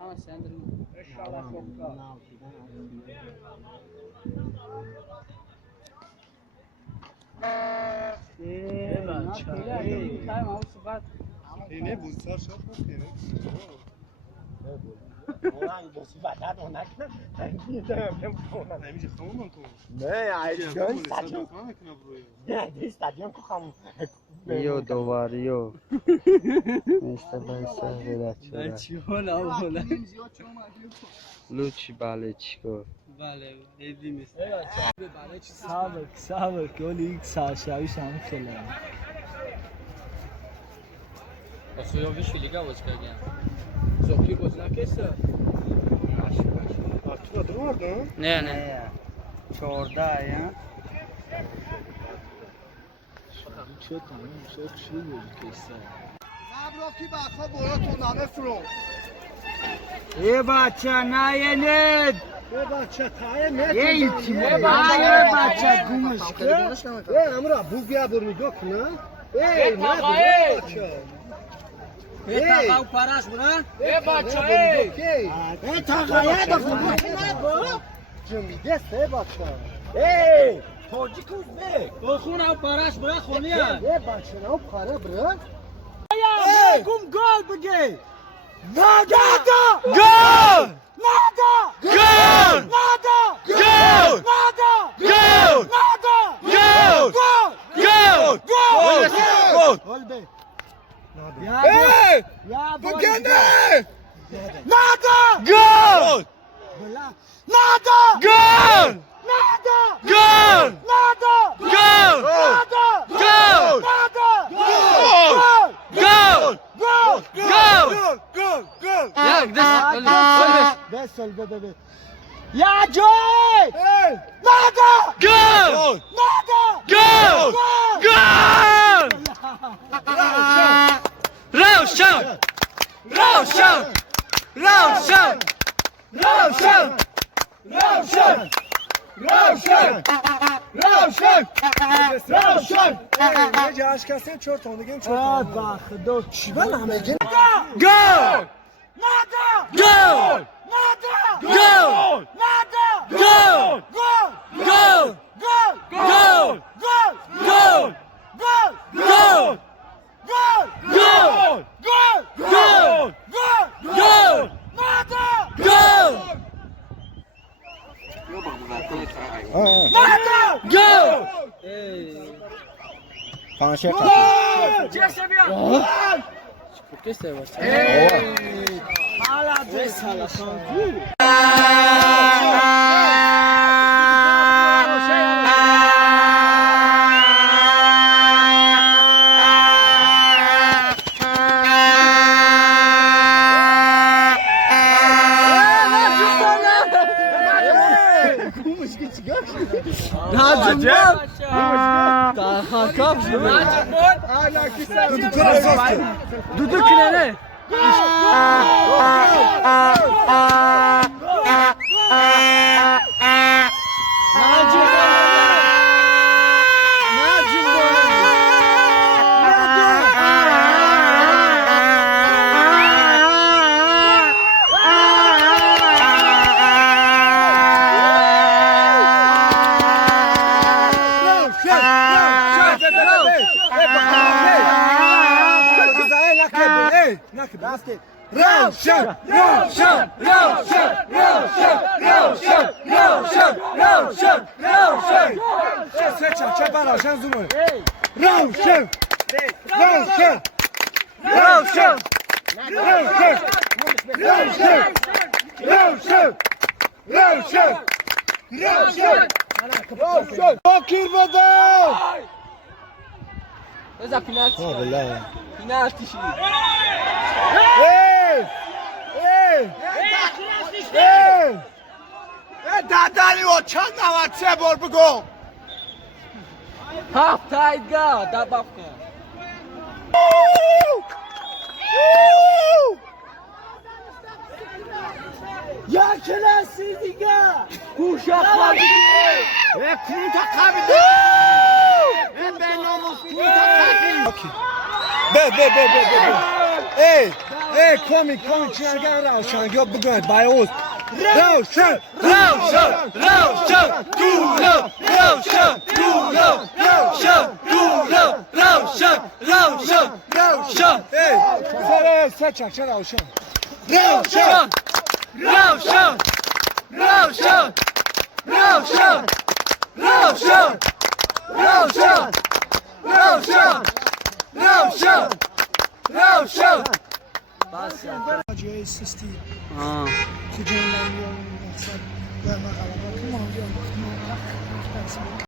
Ama sen de اینه بوستر شد اینه اونم بوسی بدن اونک نمیشه خمون کن نه ایشون استادیوم نه استادیوم کو خمون Io dovario. Questa bella relazione. Luci Balecico. Vale, evimiz. Sağlık. Gol ilk sağ şamı falan. Osoyovic liga bozkargan. Zokli bozmakesa. Atilla dur orada. Ne? Çorda ya. Çok şey gözüküyor. Zabroki bakha bora toname from. Baccia nayened. بچه تای مت Baccia gumuşku. امرا بو بیا برمیگو کنه نه بچه Taqav parash bura. بچه Taqaya da futbol. جمیده سه بچه توجیک uzbek Oxun av parash bura xoniya. بچه نو پاره برن Kum gol bugü. Nada! Gol! Nada! Gol! Nada! Gol! Nada! Gol! Nada! Gol! Gol! Gol! Gol be. Ya Bu gene! Nada! Gol! Nada! Gol! Nada! Gol! Nada! Gol! Nada! Gol! Nada! Gol! Gol! Gol! Gol! Ya gidelim. Ver sol be. Ya Joy! Nada! Gol! Nada! Gol! Gol! Ravşan! Ravşan! Ravşan! Ravşan! Ravşan! Ravşan! Ravşan! یه جهش کسیم چهار تاندگیم چهار Ah تاندگیم bak dur. من همه گیم Gol! Nada! Gol! Nada! Gol! Nada! Gol! Gol! Gol! Gol! Gol! Gol! Gol! Gol! Gol! Gol! Gol! Gol! Gol! Gol! Gol! Nada! Gol! Nada! Gol! پنشه Que se va. Hala de salasan. Acaba? Duduk nene. Ravşan! Ravşan! Ravşan! Ravşan! Ravşan! Ravşan! Ravşan! Ravşan! چه براشن زومه Ravşan! روشن Ravşan! روشن روشن روشن روشن روشن روشن فاكر بدل Eza penalti. والله Penalti şimdi. ايه ايه ايه دادالی و چند نوت سه بار بگو Half tight ga, da bafka. Ya kelasi diga. Uşaklar gidiyor. کنیتا قبیده به ناموس کنیتا قبیده به ای Ey komik çiğnerken Ravşan yok bugün Bayoz. Ravşan. Ravşan, Ravşan, Duro, Ravşan, Duro, Ravşan, Duro, Ravşan, Ravşan, Ravşan, Ey sen çak Ravşan. Ravşan, Ravşan, Ravşan, Ravşan, Ravşan, Ravşan, Ravşan, Ravşan, Ravşan. Acayip sistem. Ha. Kucağından yolunu. Verme kalama. Kumam yok.